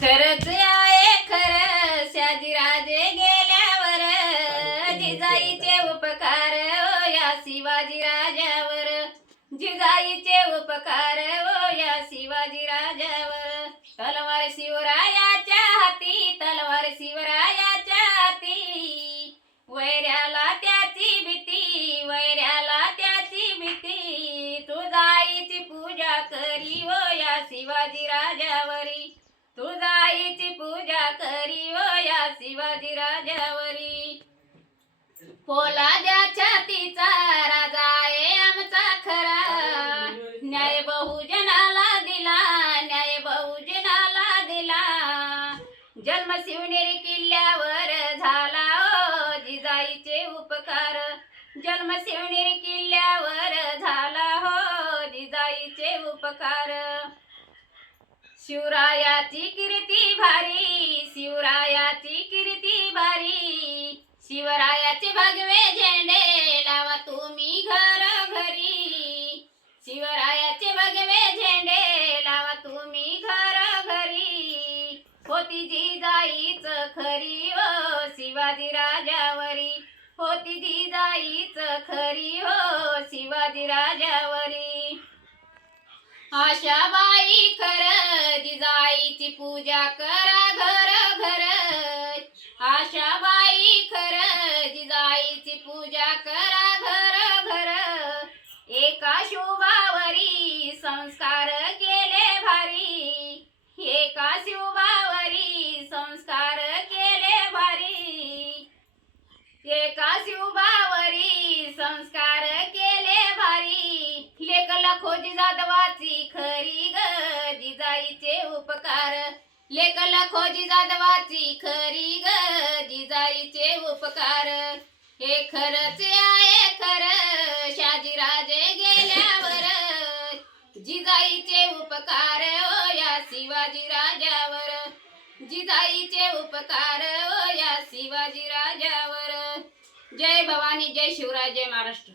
खरंच आहे खरं शहाजीराजे गेल्यावर जिजाईचे उपकार ओ या शिवाजी राजावर जिजाईचे उपकार ओ या शिवाजी राजावर तलवार शिवरायाच्या हाती तलवार शिवरायाच्या हाती वैऱ्याला त्याची भीती वैऱ्याला त्याची भीती तुझाईची पूजा करी ओ या शिवाजी राजावरी तुझाईची पूजा करी ओ या शिवाजी राजावरी पोलाद्या छातीचा राजा आहे आमचा खरा न्याय बहुजनाला दिला न्याय बहुजनाला दिला जन्म शिवनेरी किल्ल्यावर झाला ओ जिजाईचे उपकार जन्म शिवनेरी किल्ल्यावर झाला हो जिजाईचे उपकार शिवरायाची कीर्ती भारी शिवरायाची कीर्ती भारी शिवरायाचे भगवे झेंडे लावा तुम्ही घरोघरी शिवरायाचे भगवे झेंडे लावा तुम्ही घरोघरी होती जिजाईच खरी ओ शिवाजी राजावरी होती जिजाईच खरी ओ शिवाजी राजावरी आशाबाई खरं जिजाईची पूजा करा घर घर आशाबाई खरं जिजाईची पूजा करा घर घर एका शुभावरी संस्कार केले भारी एका शुभावरी संस्कार केले भारी एका शुभावरी संस्कार केले भारी लेक लखोजी जाधवाची खरी ग जिजाईचे उपकार लेक लखोजी जाधवाची खरी ग जिजाईचे उपकार हे खरंच आहे खरं शहाजीराजे गेल्यावर जिजाईचे उपकार ओ या शिवाजी राजावर जिजाईचे उपकार ओ या शिवाजी राजावर जय भवानी जय शिवराय जय महाराष्ट्र।